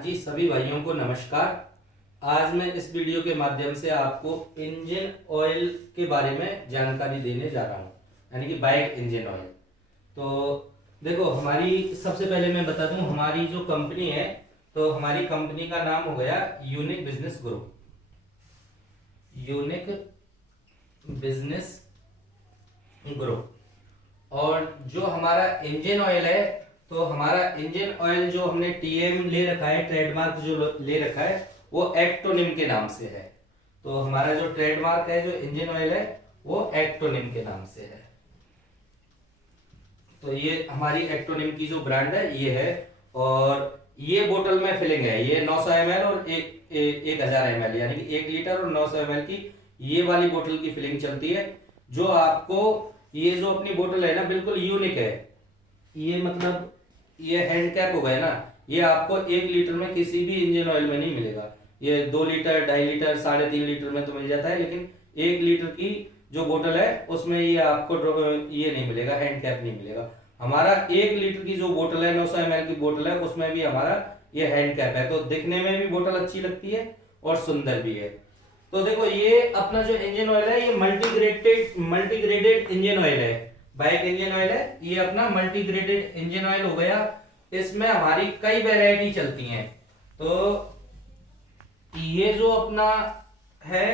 हाँ जी, सभी भाइयों को नमस्कार। आज मैं इस वीडियो के माध्यम से आपको इंजन ऑयल के बारे में जानकारी देने जा रहा हूँ, यानी कि बाइक इंजन ऑयल। तो देखो, हमारी सबसे पहले मैं बता दूं हमारी जो कंपनी है, तो हमारी कंपनी का नाम हो गया unique business group. Unique business group. और जो हमारा इंजन ऑयल है, तो हमारा इंजन ऑयल जो हमने टीएम ले रखा है, ट्रेडमार्क जो ले रखा है, वो एक्टोनिम के नाम से है। तो हमारा जो ट्रेडमार्क है, जो इंजन ऑयल है, वो एक्टोनिम के नाम से है। तो ये हमारी एक्टोनिम की जो ब्रांड है ये है। और ये बोतल में फिलिंग है, ये 900 ml और 1000 ml, यानी कि 1 लीटर और 900 ml की ये वाली बोतल की फिलिंग चलती है। जो आपको ये जो अपनी बोतल है ना, बिल्कुल यूनिक है। ये मतलब ये हैंड कैप हो गया ना, ये आपको 1 लीटर में किसी भी इंजन ऑयल में नहीं मिलेगा। ये 2 लीटर, 2.5 लीटर, 3.5 लीटर में तो मिल जाता है, लेकिन 1 लीटर की जो बोतल है उसमें ये आपको ये नहीं मिलेगा, हैंड कैप नहीं मिलेगा। हमारा 1 लीटर की जो बोतल है, 900 ml की बोतल है, उसमें भी हमारा ये हैंड कैप है। तो दिखने में भी बोतल अच्छी लगती है और सुंदर भी है। तो देखो, ये अपना जो इंजन ऑयल है, ये मल्टीग्रेडेड इंजन ऑयल है। बाइक इंजन ऑयल है, ये अपना मल्टीग्रेडेड इंजन ऑयल हो गया। इसमें हमारी कई वैरायटी चलती हैं। तो ये जो अपना है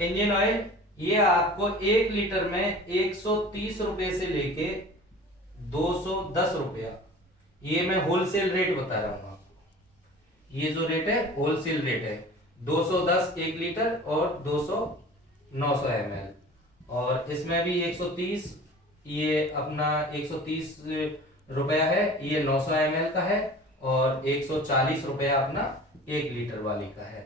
इंजन ऑयल, ये आपको 1 लीटर में 130 रुपए से लेके 210 रुपया, ये मैं होलसेल रेट बता रहा हूं आपको। ये जो रेट है होलसेल रेट है, 210 1 लीटर और 200 900 ml। और इसमें भी 130, ये अपना 130 रुपया है, ये 900 ml का है। और 140 रुपया अपना 1 लीटर वाली का है।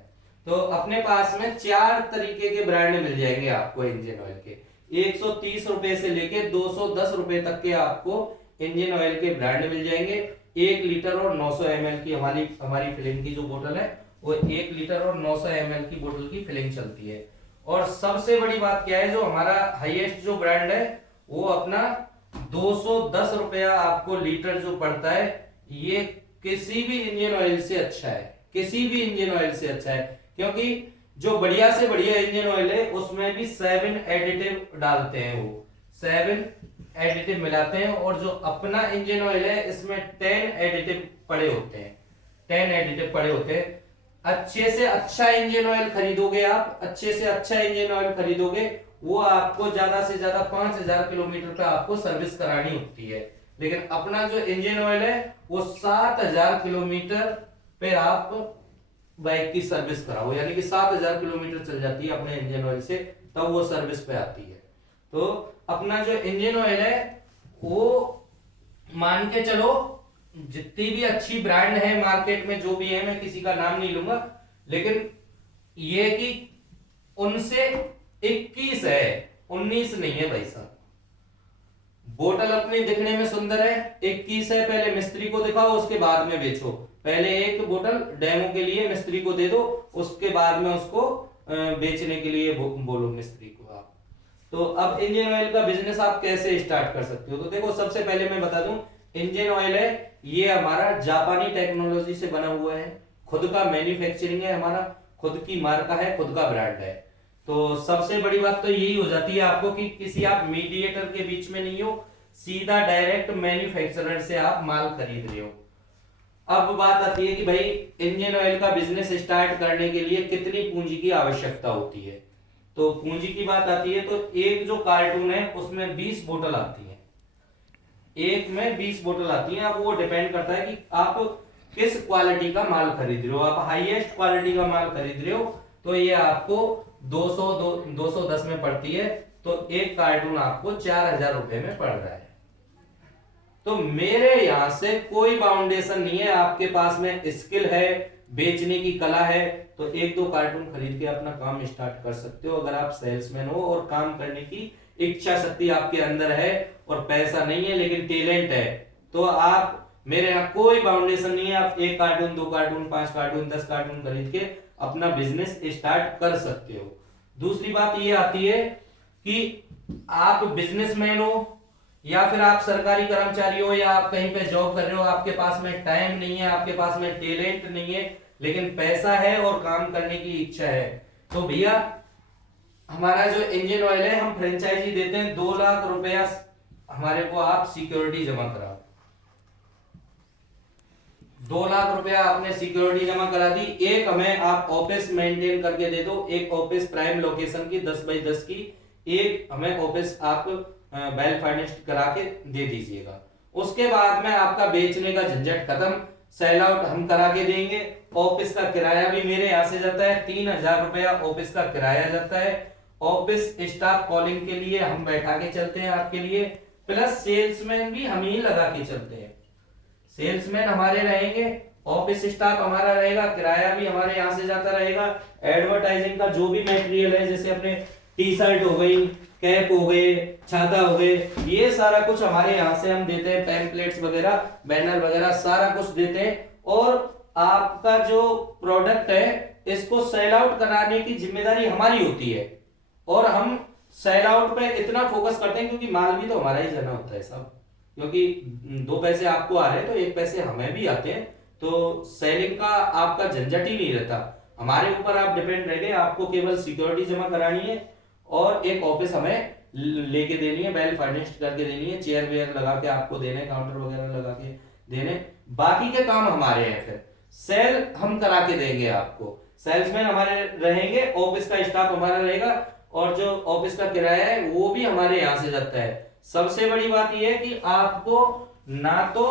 तो अपने पास में 4 तरीके के ब्रांड मिल जाएंगे आपको इंजन ऑयल के। 130 रुपए से लेके 210 रुपए तक के आपको इंजन ऑयल के ब्रांड मिल जाएंगे। 1 लीटर और 900 ml की हमारी फिलिंग की जो बोतल है, वो 1 लीटर और 900 ml की बोतल की फिलिंग चलती है। और सबसे बड़ी बात क्या है, जो हमारा हाईएस्ट जो ब्रांड है, वो अपना 210 रुपया आपको लीटर जो पड़ता है। ये किसी भी इंजन ऑयल से अच्छा है, किसी भी इंजन ऑयल से अच्छा है। क्योंकि जो बढ़िया से बढ़िया इंजन ऑयल है, उसमें भी 7 एडिटिव डालते हैं, वो 7 एडिटिव मिलाते हैं। और जो अपना इंजन ऑयल है, इसमें 10 एडिटिव पड़े होते हैं, 10 एडिटिव पड़े होते हैं। अच्छे से अच्छा इंजन ऑयल खरीदोगे आप, अच्छे से अच्छा इंजन ऑयल खरीदोगे, वो आपको ज्यादा से ज्यादा 5000 किलोमीटर पे आपको सर्विस करानी होती है। लेकिन अपना जो इंजन ऑयल है, वो 7000 किलोमीटर पे आप बाइक की सर्विस कराओ, यानी कि 7000 किलोमीटर चल जाती है अपने इंजन ऑयल से, तब वो सर्विस पे आती है। तो अपना जो इंजन ऑयल है, वो मान के चलो, जितनी भी अच्छी ब्रांड है मार्केट में, जो भी है, मैं किसी का नाम नहीं लूंगा, लेकिन ये कि उनसे 21 है, 19 नहीं है भाई साहब। बोतल अपनी दिखने में सुंदर है, 21 है। पहले मिस्त्री को दिखाओ, उसके बाद में बेचो। पहले एक बोतल डेमो के लिए मिस्त्री को दे दो, उसके बाद में उसको बेचने के लिए बोलो मिस्त्री को आप। तो अब इंजन ऑयल का बिजनेस आप कैसे स्टार्ट कर सकते हो? तो देखो, सबसे पहले मैं बता दूं, इंजन ऑयल है, ये हमारा जापानी टेक्नोलॉजी से बना हुआ है। खुद का मैन्युफैक्चरिंग है, हमारा खुद की मार्का है, खुद का ब्रांड है। तो सबसे बड़ी बात तो यही हो जाती है आपको कि किसी आप मीडिएटर के बीच में नहीं हो, सीधा डायरेक्ट मैन्युफैक्चरर से आप माल खरीद रहे हो। अब बात आती है कि भाई इंजन ऑयल का बिजनेस स्टार्ट करने के लिए कितनी पूंजी की आवश्यकता होती है। तो पूंजी की बात आती है, तो एक जो कार्टून है, उसमें 20 बोतल आती है, एक में 20 बोतल आती है। अब वो डिपेंड करता है कि आप किस क्वालिटी का माल खरीद रहे हो। आप हाईएस्ट क्वालिटी का माल खरीद रहे हो, तो ये आपको 210 में पड़ती है। तो एक कार्टून आपको 4000 रुपए में पड़ रहा है। तो मेरे यहां से कोई बाउंडेशन नहीं है, आपके पास में स्किल है, बेचने की कला है, तो 1-2 कार्टून खरीद के अपना काम स्टार्ट कर सकते हो। अगर आप सेल्समैन हो और काम करने की इच्छा शक्ति आपके अंदर है, और पैसा नहीं है लेकिन टैलेंट है, तो आप, मेरे यहाँ कोई बाउंडेशन नहीं है। आप 1 कार्टून, 2 कार्टून, 5 कार्टून, 10 कार्टून खरीद के अपना बिजनेस स्टार्ट कर सकते हो। दूसरी बात ये आती है कि आप बिजनेसमैन हो, या फिर आप सरकारी कर्मचारी हो या आप कहीं पे जॉब कर रहे हो, आपके पास में टाइम नहीं है, आपके पास में टैलेंट नहीं है, लेकिन पैसा है और काम करने की इच्छा है, तो भैया हमारा जो इंजन ऑयल है हम फ्रेंचाइजी देते हैं। 2 लाख रुपया हमारे को आप सिक्योरिटी जमा कराओ, 2 लाख रुपया आपने सिक्योरिटी जमा करा दी। एक हमें आप ऑफिस मेंटेन करके दे दो, एक ऑफिस प्राइम लोकेशन की 10x10 की, एक हमें ऑफिस आप वेल फर्निश्ड करा के दे दीजिएगा। उसके बाद में आपका बेचने का झंझट खत्म, सेल आउट हम करा के देंगे। ऑफिस का किराया भी मेरे यहाँ से जाता है, 3,000 रुपया ऑफिस का किराया जाता है। ऑफिस स्टाफ कॉलिंग के लिए हम बैठा के चलते हैं आपके लिए, प्लस सेल्समैन भी हम ही लगा के चलते हैं, सेल्समैन हमारे रहेंगे, ऑफिस स्टाफ हमारा रहेगा, किराया भी हमारे यहाँ से जाता रहेगा। एडवर्टाइजिंग का जो भी मटेरियल है, जैसे अपने टी शर्ट हो गई, कैप हो गए, छाता हो गए, ये सारा कुछ हमारे यहाँ से हम देते हैं, पैम्पलेट्स वगैरह, बैनर वगैरह सारा कुछ देते हैं। और आपका जो प्रोडक्ट है इसको सेल आउट कराने की जिम्मेदारी हमारी होती है, और हम सेल आउट पे इतना फोकस करते हैं क्योंकि माल भी तो हमारा ही जाना होता है सब, क्योंकि 2 पैसे आपको आ रहे हैं तो 1 पैसे हमें भी आते हैं, तो सेलिंग का आपका झंझट ही नहीं रहता, हमारे ऊपर आप डिपेंड रह गए। आपको केवल सिक्योरिटी जमा करानी है और एक ऑफिस हमें लेके देनी है, वेल फर्निश्ड करके देनी है, चेयर वेयर लगा के आपको देने, काउंटर वगैरह लगा के देने, बाकी के काम हमारे हैं। फिर सेल हम करा के देंगे आपको, सेल्समैन हमारे रहेंगे, ऑफिस का स्टाफ हमारा रहेगा, और जो ऑफिस का किराया है वो भी हमारे यहाँ से जाता है। सबसे बड़ी बात यह है कि आपको ना तो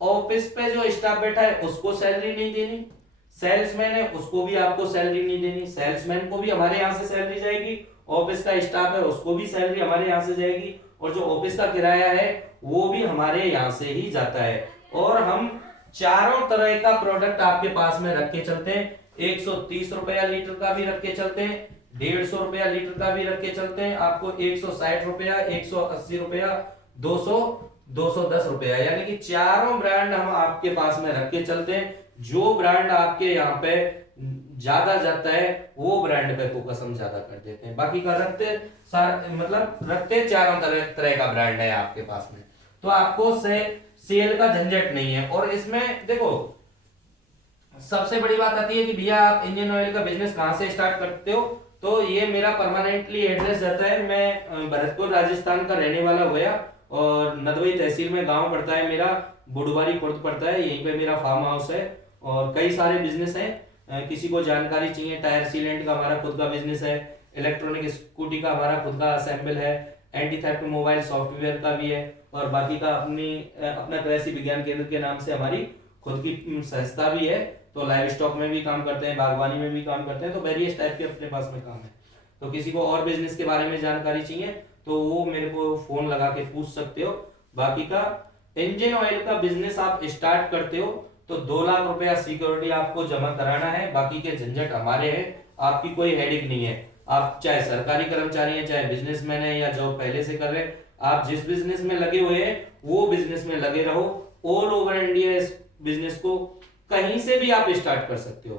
ऑफिस पे जो स्टाफ बैठा है उसको सैलरी नहीं देनी, सेल्समैन है उसको भी आपको सैलरी नहीं देनी, सेल्समैन को भी हमारे यहाँ से सैलरी जाएगी, ऑफिस का स्टाफ है उसको भी सैलरी हमारे यहाँ से जाएगी, और जो ऑफिस का किराया है वो भी हमारे यहाँ से ही जाता है। और हम चारों तरह का प्रोडक्ट आपके पास में रख के चलते हैं, 130 रुपया लीटर का भी रख के चलते हैं, 150 रुपया लीटर का भी रख के चलते हैं, आपको 160 रुपया, 180 रुपया, 200, 210 रुपया, यानी कि चारों ब्रांड हम आपके पास में रख के चलते हैं। जो ब्रांड आपके यहाँ पे ज्यादा जाता है वो ब्रांड पे फोकस हम ज्यादा कर देते हैं, बाकी का रखते मतलब रखते चारों तरह का ब्रांड है आपके पास में, तो आपको सेल का झंझट नहीं है। और इसमें देखो सबसे बड़ी बात आती है कि भैया आप इंजन ऑयल का बिजनेस कहाँ से स्टार्ट करते हो, तो ये मेरा परमानेंटली एड्रेस रहता है, मैं भरतपुर राजस्थान का रहने वाला हुआ, और नदवई तहसील में गांव पड़ता है मेरा, बुडवारी खुर्द पड़ता है, यहीं पे मेरा फार्म हाउस है, और कई सारे बिजनेस हैं। किसी को जानकारी चाहिए, टायर सीलेंट का हमारा खुद का बिजनेस है, इलेक्ट्रॉनिक स्कूटी का हमारा खुद का असेंबल है, एंटी थेफ्ट मोबाइल सॉफ्टवेयर का भी है, और बाकी का अपना कृषि विज्ञान केंद्र के नाम से हमारी खुद की संस्था भी है, तो लाइव स्टॉक में भी काम करते हैं, बागवानी में भी काम करते हैं, तो वेरियस टाइप के अपने पास में काम है। तो किसी को और बिजनेस के बारे में जानकारी चाहिए तो वो मेरे को फोन लगा के पूछ सकते हो। बाकी का इंजन ऑयल का बिजनेस आप स्टार्ट करते हो तो 2 लाख रुपया सिक्योरिटी आपको जमा कराना है, बाकी के झंझट हमारे हैं, आपकी कोई हेडिक नहीं है। आप चाहे सरकारी कर्मचारी हैं, चाहे बिजनेसमैन है, या जॉब पहले से कर रहे हैं, आप जिस बिजनेस में लगे हुए हैं वो बिजनेस में लगे रहो। ऑल ओवर इंडिया इस बिजनेस को कहीं से भी आप स्टार्ट कर सकते हो,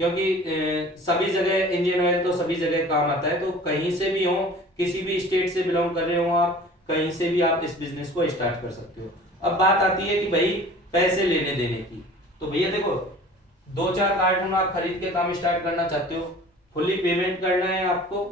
क्योंकि सभी जगह इंजन ऑयल तो सभी जगह काम आता है, तो कहीं से भी हो, किसी भी स्टेट से बिलोंग कर रहे हो आप, कहीं से भी आप इस बिजनेस को स्टार्ट कर सकते हो। अब बात आती है कि भाई पैसे लेने देने की, तो भैया देखो 2-4 कार्टून आप खरीद के काम स्टार्ट करना चाहते हो, फुल्ली पेमेंट करना है आपको,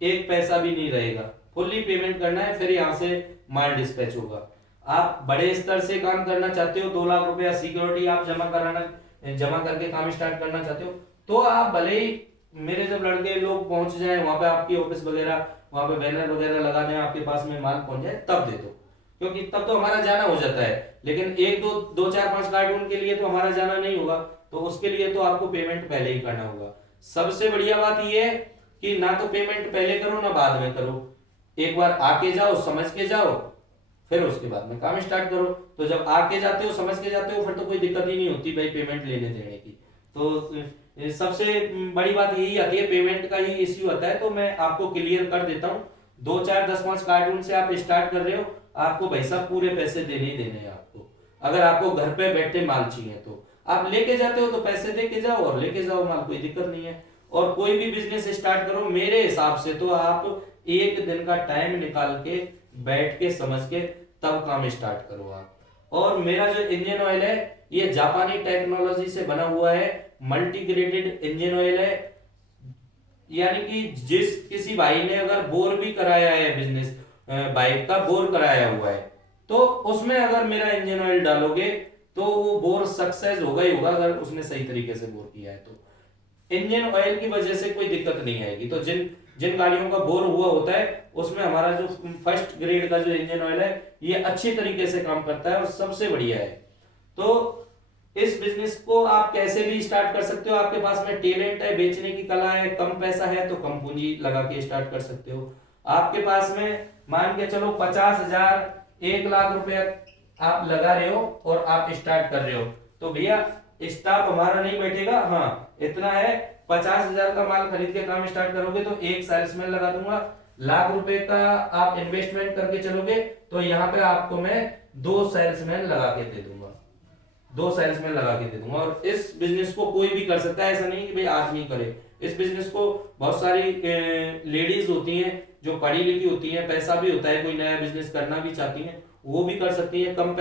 1 पैसा भी नहीं रहेगा, फुल्ली पेमेंट करना है, फिर यहाँ से माल डिस्पैच होगा। आप बड़े स्तर से काम करना चाहते हो, 2 लाख रुपया सिक्योरिटी आप जमा करके काम स्टार्ट करना चाहते हो, तो आप भले ही मेरे जब लड़के लोग पहुंच जाए वहां पे, आपकी ऑफिस वगैरह वहां पे बैनर वगैरह लगा दें, आपके पास में माल पहुंच जाए तब दे दो, क्योंकि तब तो हमारा जाना हो जाता है। लेकिन 1-2-4-5 कार्टून के लिए तो हमारा जाना नहीं होगा, तो उसके लिए तो आपको पेमेंट पहले ही करना होगा। सबसे बढ़िया बात यह है कि ना तो पेमेंट पहले करो ना बाद में करो, एक बार आके जाओ, समझ के जाओ, फिर उसके बाद में काम स्टार्ट करो। तो जब आके जाते हो, समझ के जाते हो, फिर तो कोई दिक्कत ही नहीं होती भाई पेमेंट लेने देने की। तो सबसे बड़ी बात यही आती है, पेमेंट का ही इश्यू आता है, तो मैं आपको क्लियर कर देता हूँ। 2-4-10-5 कार्टून से आप स्टार्ट कर रहे हो, आपको भाई साहब पूरे पैसे देने ही देने हैं आपको। अगर आपको घर पे बैठे माल चाहिए तो आप लेके जाते हो तो पैसे दे के जाओ और लेके जाओ माल, कोई दिक्कत नहीं है। और कोई भी बिजनेस स्टार्ट करो, मेरे हिसाब से तो आप 1 दिन का टाइम निकाल के बैठ के समझ के तब काम स्टार्ट करो आप। और मेरा जो इंजन ऑयल है ये जापानी टेक्नोलॉजी से बना हुआ है, मल्टी ग्रेडेड इंजन ऑयल है। यानी कि जिस किसी भाई ने अगर बोर भी कराया है, बिजनेस बाइक का बोर कराया हुआ है, तो उसमें अगर मेरा इंजन ऑयल डालोगे तो वो बोर सक्सेस होगा ही होगा, अगर उसने सही तरीके से बोर किया है तो। इंजन ऑयल की वजह से कोई दिक्कत नहीं आएगी। तो जिन जिन गाड़ियों का बोर हुआ होता है उसमें हमारा जो फर्स्ट ग्रेड का जो इंजन ऑयल है ये अच्छी तरीके से काम करता है और सबसे बढ़िया है। तो इस बिजनेस को आप कैसे भी स्टार्ट कर सकते हो। आपके पास में टैलेंट है, बेचने की कला है, कम पैसा है तो कम पूंजी लगा के स्टार्ट कर सकते हो। आपके पास में मान के चलो 50,000 1 लाख रुपए आप लगा रहे हो और आप स्टार्ट कर रहे हो, तो भैया स्टाफ हमारा नहीं बैठेगा। हाँ इतना है, 50,000 का माल खरीद के काम स्टार्ट करोगे तो एक सेल्समैन लगा दूंगा। 1 लाख रुपए का आप इन्वेस्टमेंट करके चलोगे तो यहाँ पे आपको मैं 2 सेल्समैन लगा के दे दूंगा, 2 सेल्समैन लगा के दे दूंगा। और इस बिजनेस को कोई भी कर सकता है, ऐसा नहीं कि भाई आदमी करे। इस बिजनेस को बहुत सारी लेडीज होती हैं जो पढ़ी लिखी होती हैं, पैसा भी होता है, कोई नया बिजनेस करना भी चाहती हैं वो भी कर सकती है। कम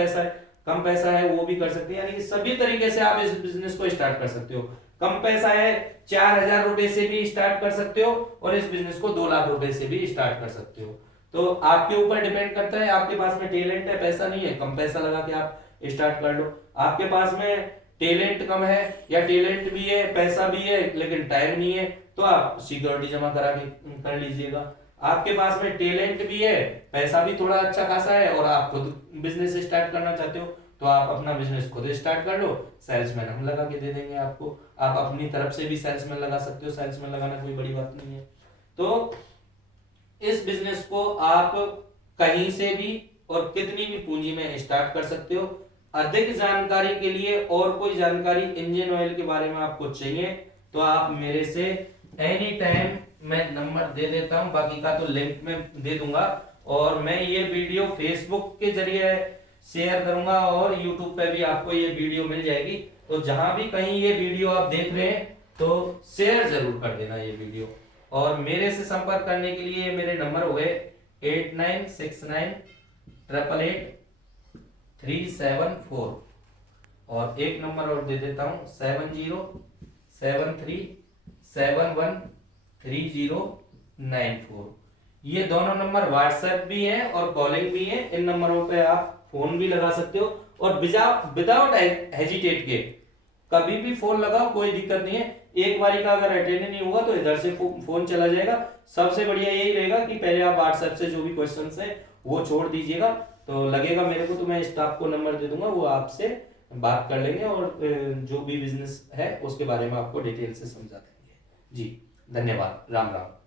पैसा है वो भी कर सकती है। यानी कि सभी तरीके से आप इस बिजनेस को स्टार्ट कर सकते हो। कम पैसा है 4,000 रुपए से भी स्टार्ट कर सकते हो और इस बिजनेस को 2 लाख रुपए से भी स्टार्ट कर सकते हो। तो आपके ऊपर डिपेंड करता है, आपके पास में टैलेंट है, पैसा नहीं है, कम पैसा लगा के आप स्टार्ट कर लो। आपके पास में टैलेंट कम है या टैलेंट भी है पैसा भी है लेकिन टाइम नहीं है, तो आप सिक्योरिटी जमा करा के कर लीजिएगा। आपके पास में टैलेंट भी है, पैसा भी थोड़ा अच्छा खासा है और आप खुद बिजनेस स्टार्ट करना चाहते हो तो आप अपना बिजनेस खुद स्टार्ट कर लो, सेल्समैन हम लगा के दे देंगे आपको। आप अपनी तरफ से भी सेल्समैन लगा सकते हो, सेल्समैन लगाना कोई बड़ी बात नहीं है। तो इस बिजनेस को आप कहीं से भी और कितनी भी पूंजी में स्टार्ट कर सकते हो। अधिक जानकारी के लिए और कोई जानकारी इंजन ऑयल के बारे में आपको चाहिए तो आप मेरे से एनी टाइम, मैं नंबर दे देता हूं, बाकी का तो लिंक में दे दूंगा। और मैं ये वीडियो फेसबुक के जरिए शेयर करूंगा और यूट्यूब पे भी आपको ये वीडियो मिल जाएगी। तो जहां भी कहीं ये वीडियो आप देख रहे हैं तो शेयर जरूर कर देना ये वीडियो। और मेरे से संपर्क करने के लिए मेरे नंबर हो गए 8969888374 और एक नंबर और दे देता हूं 7073713094। ये दोनों नंबर व्हाट्सएप भी है और कॉलिंग भी है। इन नंबरों पे आप फोन भी लगा सकते हो और विदाउट हेजिटेट के कभी भी फोन लगाओ, कोई दिक्कत नहीं है। एक बारी का अगर अटेंड नहीं हुआ तो इधर से फोन चला जाएगा। सबसे बढ़िया यही रहेगा कि पहले आप व्हाट्सएप से जो भी क्वेश्चंस है वो छोड़ दीजिएगा, तो लगेगा मेरे को तो मैं स्टाफ को नंबर दे दूंगा, वो आपसे बात कर लेंगे और जो भी बिजनेस है उसके बारे में आपको डिटेल से समझा देंगे। जी धन्यवाद, राम राम।